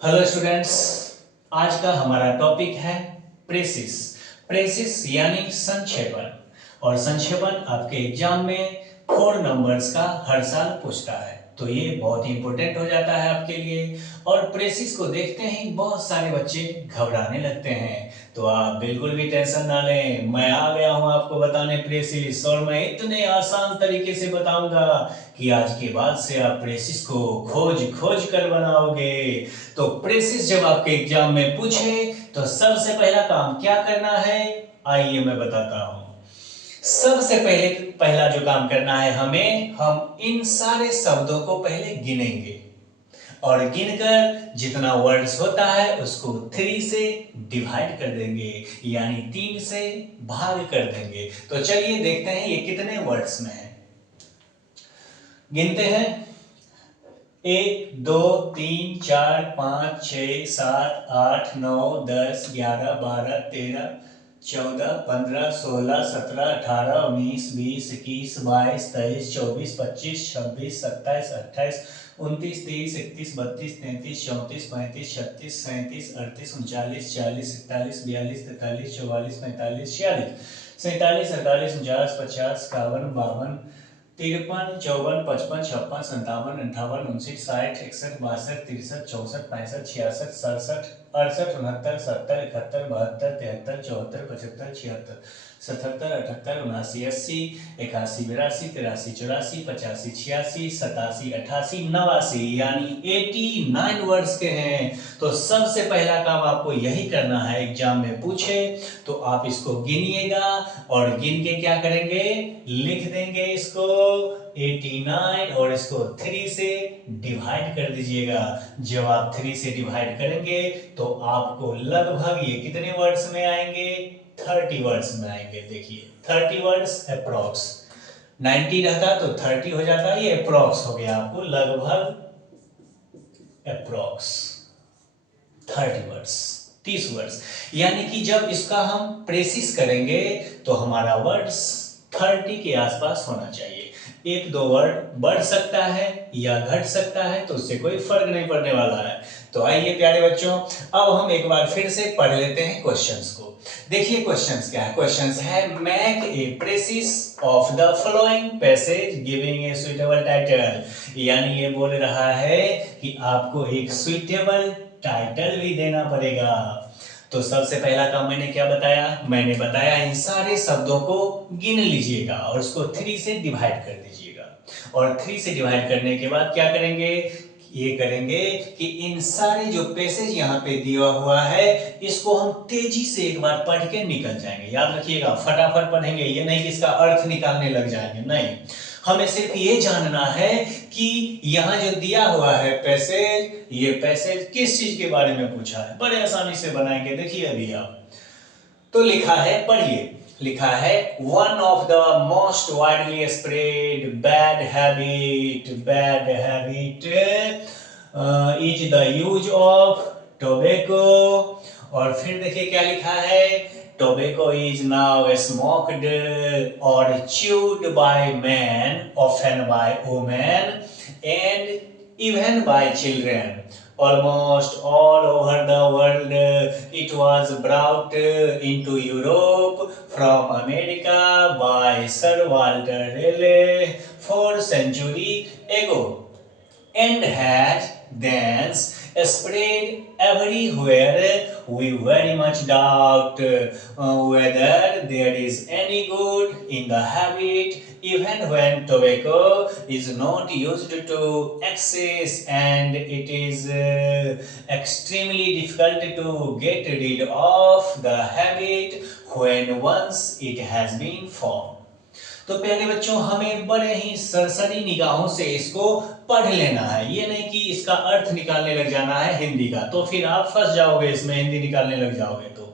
Hello students, आज का हमारा टॉपिक है प्रेसिस। प्रेसिस यानी संक्षेपण। और संक्षेपण आपके एग्जाम में 4 नंबर्स का हर साल पूछता है, तो ये बहुत ही इंपॉर्टेंट हो जाता है आपके लिए। और प्रेसिस को देखते ही बहुत सारे बच्चे घबराने लगते हैं, तो आप बिल्कुल भी टेंशन ना लें। मैं आ गया हूं आपको बताने प्रेसिस, और मैं इतने आसान तरीके से बताऊंगा कि आज के बाद से आप प्रेसिस को खोज खोज कर बनाओगे। तो प्रेसिस जब आपके एग्जाम में पूछे तो सबसे पहला काम क्या करना है, आइए मैं बताता हूं। सबसे पहले पहला जो काम करना है हमें, हम इन सारे शब्दों को पहले गिनेंगे और गिनकर जितना वर्ड्स होता है उसको 3 से डिवाइड कर देंगे, यानी 3 से भाग कर देंगे। तो चलिए देखते हैं ये कितने वर्ड्स में है। गिनते हैं। 89 यानी 89 वर्ड्स के हैं। तो सबसे पहला काम आपको यही करना है, एग्जाम में पूछे तो आप इसको गिनिएगा और गिन के क्या करेंगे, लिख देंगे इसको 89 और इसको 3 से डिवाइड कर दीजिएगा। जब आप 3 से डिवाइड करेंगे तो आपको लगभग ये कितने वर्ड्स में आएंगे, 30 वर्ड्स में आएंगे। देखिए 30 वर्ड्स अप्रॉक्स, 90 रहता तो 30 हो जाता, ये अप्रॉक्स हो गया आपको लगभग अप्रॉक्स 30 वर्ड्स, 30 वर्ड्स। यानी कि जब इसका हम प्रेसिस करेंगे तो हमारा वर्ड्स 30 के आसपास होना चाहिए। एक दो वर्ड बढ़ सकता है या घट सकता है, तो उससे कोई फर्क नहीं पड़ने वाला है। तो आइए प्यारे बच्चों, अब हम एक बार फिर से पढ़ लेते हैं क्वेश्चंस को। देखिए क्वेश्चंस क्या है। क्वेश्चंस है make a precious of the following passage giving a suitable title. यानी ये बोल रहा है कि आपको एक सुइटेबल टाइटल भी देना पड़ेगा। तो सबसे पहला काम मैंने क्या बताया, मैंने बताया इन सारे शब्दों को गिन लीजिएगा और उसको 3 से डिवाइड कर दीजिएगा। और 3 से डिवाइड करने के बाद क्या करेंगे, ये करेंगे कि इन सारे जो पैसेज यहाँ पे दिया हुआ है इसको हम तेजी से एक बार पढ़ के निकल जाएंगे। याद रखिएगा, फटाफट पढ़ेंगे, ये नहीं कि इसका अर्थ निकालने लग जाएंगे, नहीं। हमें सिर्फ ये जानना है कि यहाँ जो दिया हुआ है पैसेज, ये पैसेज किस चीज के बारे में पूछा है। बड़े आसानी से बनाएंगे, देखिए अभी आप। तो लिखा है, पढ़िए। लिखा है one of the most widely spread bad habit is the use of tobacco. और फिर देखिए क्या लिखा है, टोबैको इज नाउ स्मोक्ड और chewed by men, often by women, and even by children. Almost all over the world, it was brought into Europe from America by Sir Walter Raleigh 4 centuries ago, and has thence spread everywhere. We very much doubt whether there is any good in the habit, even when tobacco is not used to excess, and it is extremely difficult to get rid of the habit when once it has been formed. तो प्यारे बच्चों, हमें बड़े ही सरसरी निगाहों से इसको पढ़ लेना है, ये नहीं कि इसका अर्थ निकालने लग जाना है हिंदी का, तो फिर आप फंस जाओगे इसमें, हिंदी निकालने लग जाओगे तो।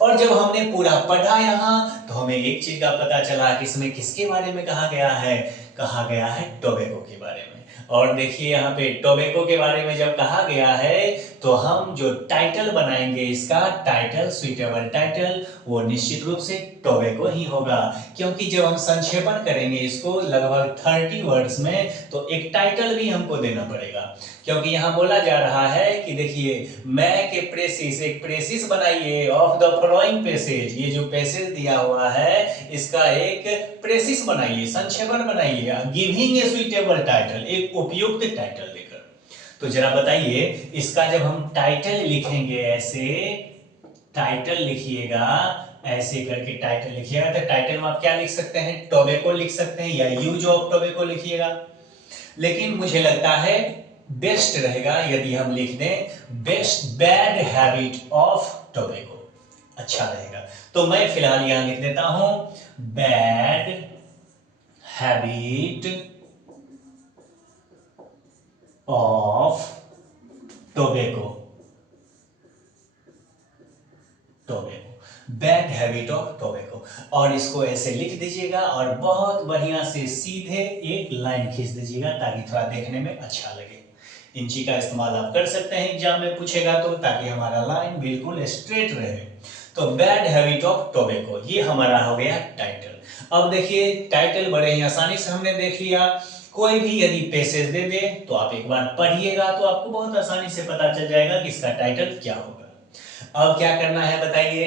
और जब हमने पूरा पढ़ा यहाँ तो हमें एक चीज का पता चला कि इसमें किसके बारे में कहा गया है, कहा गया है टोबैको के बारे में। और देखिए यहाँ पे टोबैको के बारे में जब कहा गया है तो हम जो टाइटल बनाएंगे इसका टाइटल, सुइटेबल टाइटल, वो निश्चित रूप से टोबैको ही होगा, क्योंकि जब हम संक्षेपण करेंगे इसको लगभग 30 वर्ड्स में तो एक टाइटल भी हमको देना पड़ेगा। क्योंकि यहाँ बोला जा रहा है कि देखिए मैं के प्रेसिस, एक प्रेसिस बनाइए ऑफ द फॉलोइंग पैसेज, ये जो पैसेज दिया हुआ है इसका एक प्रेसिस बनाइए, संक्षेपण बनाइए, गिविंग ए सुइटेबल टाइटल, एक उपयुक्त टाइटल देकर। तो जरा बताइए इसका जब हम टाइटल लिखेंगे, ऐसे टाइटल लिखिएगा, ऐसे करके टाइटल लिखिएगा, तो टाइटल में आप क्या लिख सकते हैं, टोबैको लिख सकते हैं या यूज ऑफ टोबैको लिखिएगा। लेकिन मुझे लगता है बेस्ट रहेगा यदि हम लिख दें best bad habit of tobacco, अच्छा रहेगा। तो मैं फिलहाल यहां लिख देता हूं bad habit of tobacco, bad habit of tobacco, और इसको ऐसे लिख दीजिएगा और बहुत बढ़िया से सीधे एक लाइन खींच दीजिएगा ताकि थोड़ा देखने में अच्छा लगे। इंची का इस्तेमाल आप कर सकते हैं एग्जाम में पूछेगा तो, ताकि हमारा लाइन बिल्कुल स्ट्रेट रहे। तो बैड हैबिट ऑफ टोबैको ये हमारा हो गया टाइटल। अब देखिए टाइटल बड़े ही आसानी से हमने देख लिया। कोई भी यदि पैसेज दे दे तो आप एक बार पढ़िएगा तो आपको बहुत आसानी से पता चल जाएगा कि इसका टाइटल क्या होगा। अब क्या करना है बताइए,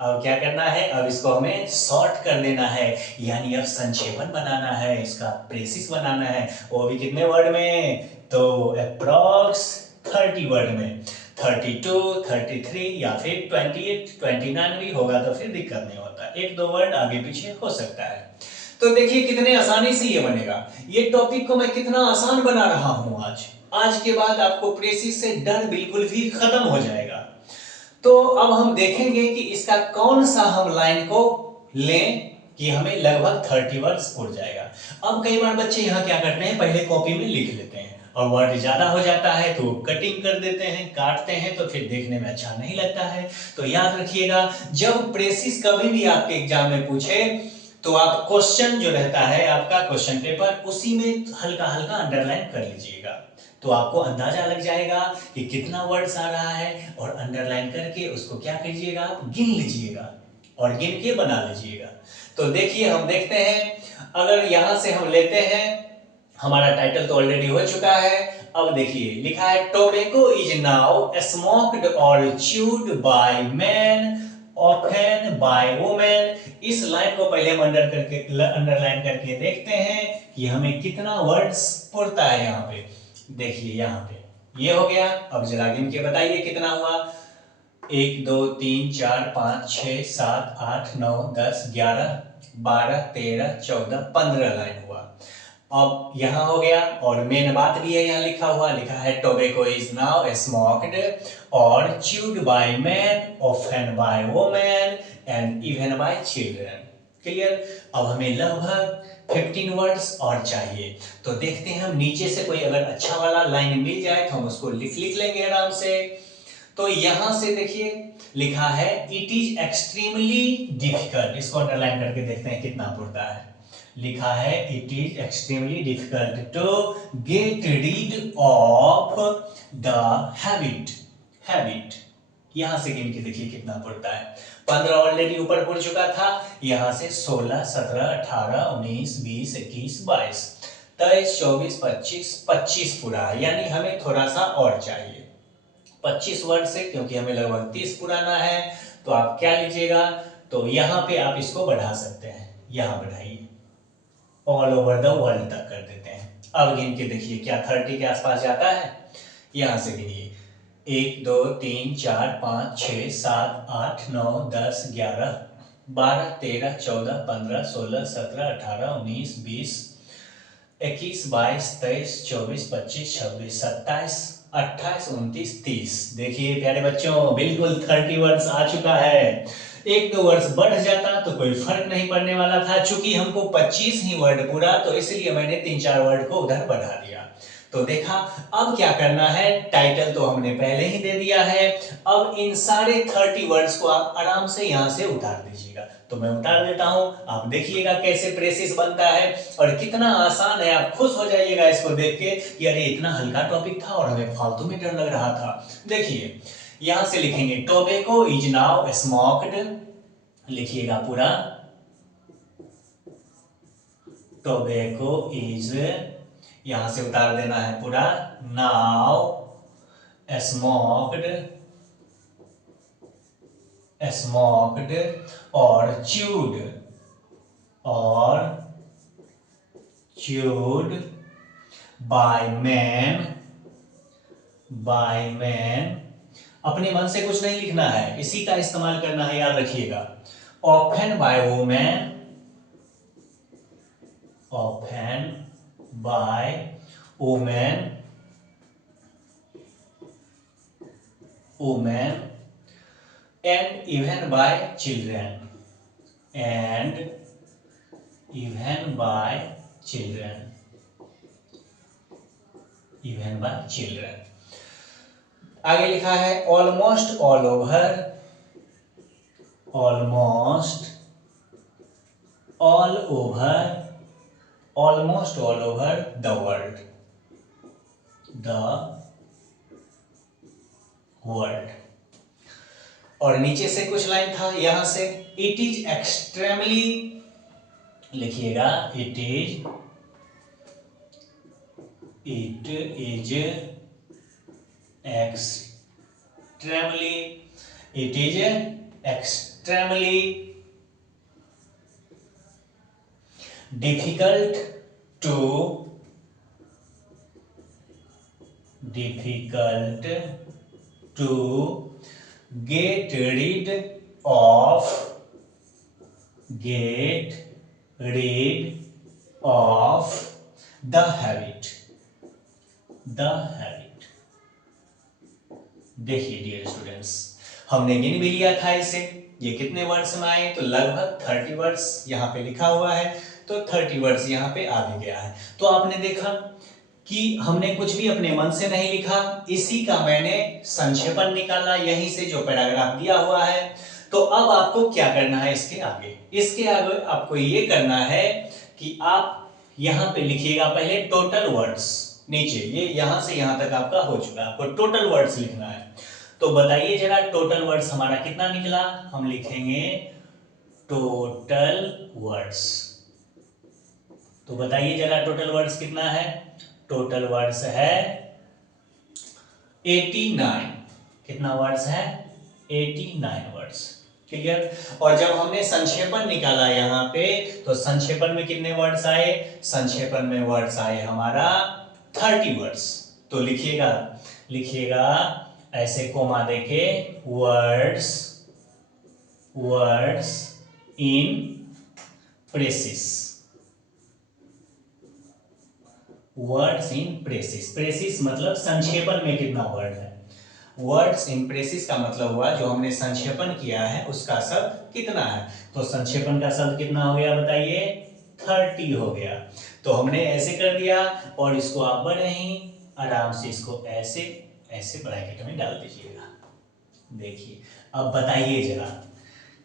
अब क्या करना है, अब इसको हमें शॉर्ट कर देना है, यानी अब संक्षेपण बनाना है, इसका प्रेसिस बनाना है, वो भी कितने वर्ड में, तो अप्रॉक्स 30 वर्ड में, 32, 33 या फिर 28, 29 भी होगा तो फिर दिक्कत नहीं होता, एक दो वर्ड आगे पीछे हो सकता है। तो देखिए कितने आसानी से ये बनेगा, ये टॉपिक को मैं कितना आसान बना रहा हूं आज के बाद आपको प्रेसिस से डर बिल्कुल भी खत्म हो जाएगा। तो अब हम देखेंगे कि इसका कौन सा हम लाइन को लें कि हमें लगभग 30 वर्ड्स उड़ जाएगा। अब कई बार बच्चे यहाँ क्या करते हैं, पहले कॉपी में लिख लेते हैं और वर्ड ज्यादा हो जाता है तो कटिंग कर देते हैं, काटते हैं, तो फिर देखने में अच्छा नहीं लगता है। तो याद रखिएगा जब प्रेसिस कभी भी आपके एग्जाम में पूछे तो आप क्वेश्चन जो रहता है आपका क्वेश्चन पेपर, उसी में हल्का हल्का अंडरलाइन कर लीजिएगा, तो आपको अंदाजा लग जाएगा कि कितना वर्ड्स आ रहा है, और अंडरलाइन करके उसको क्या कीजिएगा, आप गिन लीजिएगा और गिन के बना लीजिएगा। तो देखिए हम देखते हैं, अगर यहां से हम लेते हैं, हमारा टाइटल तो ऑलरेडी हो चुका है। अब देखिए लिखा है टोबैको इज नाउ स्मोक्ड और chewed by man often by women. इस लाइन को पहले हम अंडरलाइन करके देखते हैं कि हमें कितना वर्ड्स पड़ता है। यहाँ पे देखिए, यहाँ पे ये हो गया। अब जरा गिन के बताइए कितना हुआ, 1 2 3 4 5 6 7 8 9 10 11 12 13 14 15 लाइन हुआ। अब यहां हो गया, और मेन बात भी है, यहां लिखा है टोबैको इज नाउ स्मोक्ड और chewed by man often by women and even bye children. Clear. अब हमें लगभग 15 वर्ड्स और चाहिए, तो देखते हैं हम नीचे से कोई अगर अच्छा वाला लाइन मिल जाए तो हम उसको लिख लेंगे आराम से। तो यहां से देखिए लिखा है इट इज एक्सट्रीमली डिफिकल्ट, इसको अंडरलाइन करके देखते हैं कितना पड़ता है। लिखा है it is extremely difficult to get rid of the habit. यहां से गिन के देखिए कितना पड़ता है, 15 ऑलरेडी ऊपर पड़ चुका था, यहां से 16 17 18 19 20 21 22 23 24 25 पूरा है, यानी हमें थोड़ा सा और चाहिए 25 वर्ड से, क्योंकि हमें लगभग 30 पुराना है। तो आप क्या लीजिएगा, तो यहां पे आप इसको बढ़ा सकते हैं, यहां बढ़ाइए, ऑल ओवर द वर्ल्ड तक कर देते हैं। अब गिन के देखिए क्या 30 के आसपास जाता है, यहां से गिनिए 1 2 3 4 5 6 7 8 9 10 11 12 13 14 15 16 17 18 19 20 21 22 23 24 25 26 27 28 29 30। देखिए प्यारे बच्चों बिल्कुल 30 वर्ड्स आ चुका है। एक दो वर्ड्स बढ़ जाता तो कोई फर्क नहीं पड़ने वाला था, चूंकि हमको 25 ही वर्ड पूरा, तो इसलिए मैंने 3-4 वर्ड को उधर बढ़ा दिया। तो देखा, अब क्या करना है, टाइटल तो हमने पहले ही दे दिया है। अब इन सारे 30 वर्ड्स को आप आराम से यहां से उतार दीजिएगा। तो मैं उतार देता हूं, आप देखिएगा कैसे प्रेसिस बनता है और कितना आसान है। आप खुश हो जाइएगा इसको देख के कि अरे इतना हल्का टॉपिक था और हमें फालतू में डर लग रहा था। देखिए यहां से लिखेंगे टोबैको इज नाउ स्मोक्ड, लिखिएगा पूरा, टोबैको इज, यहां से उतार देना है पूरा, नाउ स्मोक्ड, स्मोक्ड और च्यूड, और chewed by man, by man. अपने मन से कुछ नहीं लिखना है, इसी का इस्तेमाल करना है, याद रखिएगा। Often by women, often by women, women and even by children, and even by children, even by children। आगे लिखा है almost all over, almost all over, almost all over the world, the world। और नीचे से कुछ line था, यहां से इट इज एक्सट्रीमली, लिखिएगा it is extremely, it is extremely difficult to, difficult to get rid of, get rid of the habit, the habit। देखिए dear students, हमने गिन भी लिया था इसे, ये कितने वर्ड्स में आए, तो लगभग 30 वर्ड्स यहाँ पे लिखा हुआ है, तो 30 वर्ड्स यहाँ पे आ भी गया है। तो आपने देखा कि हमने कुछ भी अपने मन से नहीं लिखा, इसी का मैंने संक्षेपण निकाला यहीं से जो पैराग्राफ दिया हुआ है। तो अब आपको क्या करना है, इसके आगे आपको ये करना है कि आप यहां पे लिखिएगा पहले टोटल वर्ड्स, नीचे ये यहां से यहां तक आपका हो चुका है, आपको टोटल वर्ड्स लिखना है। तो बताइए जरा टोटल वर्ड्स हमारा कितना निकला, हम लिखेंगे टोटल वर्ड्स। तो बताइए जरा टोटल वर्ड्स कितना है, टोटल वर्ड्स है 89। कितना वर्ड्स है, 89 वर्ड्स। क्लियर। और जब हमने संक्षेपण निकाला यहाँ पे, तो संक्षेपण में कितने वर्ड्स आए, संक्षेपण में वर्ड्स आए हमारा 30 वर्ड्स। तो लिखिएगा, लिखिएगा ऐसे कोमा देके, words, words in precious, words in precious. Precious मतलब संक्षेपण में कितना वर्ड है, वर्ड्स इन प्रेसिस का मतलब हुआ जो हमने संक्षेपण किया है उसका शब्द कितना है। तो संक्षेपण का शब्द कितना हो गया बताइए, 30 हो गया। तो हमने ऐसे कर दिया, और इसको आप बड़े ही आराम से इसको ऐसे ऐसे ब्रैकेट में डाल दीजिएगा। देखिए अब बताइए जरा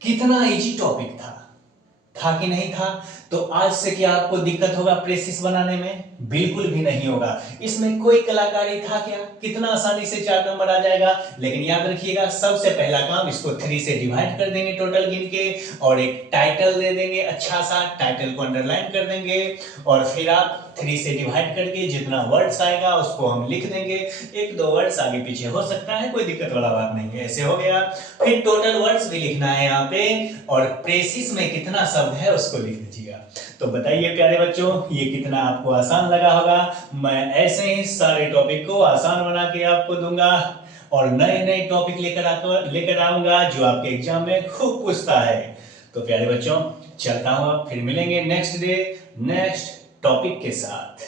कितना इजी टॉपिक था कि नहीं था। तो आज से क्या आपको दिक्कत होगा प्रेसिस बनाने में, बिल्कुल भी नहीं होगा। इसमें कोई कलाकारी था क्या, कितना आसानी से 4 नंबर आ जाएगा। लेकिन याद रखिएगा सबसे पहला काम, इसको 3 से डिवाइड कर देंगे टोटल गिन के, और एक टाइटल दे देंगे, अच्छा सा टाइटल को अंडरलाइन कर देंगे, और फिर आप 3 से डिवाइड करके जितना वर्ड्स आएगा उसको हम लिख देंगे। 1-2 वर्ड्स आगे पीछे हो सकता है, कोई दिक्कत वाला बात नहीं है। ऐसे हो गया। फिर टोटल वर्ड्स भी लिखना है यहाँ पे, और प्रेसिस में कितना शब्द है उसको लिख दीजिएगा। तो बताइए प्यारे बच्चों, ये कितना आपको आसान लगा होगा। मैं ऐसे ही सारे टॉपिक को आसान बना के आपको दूंगा, और नए नए टॉपिक लेकर आऊंगा जो आपके एग्जाम में खूब पूछता है। तो प्यारे बच्चों चलता हूं, फिर मिलेंगे नेक्स्ट डे नेक्स्ट टॉपिक के साथ।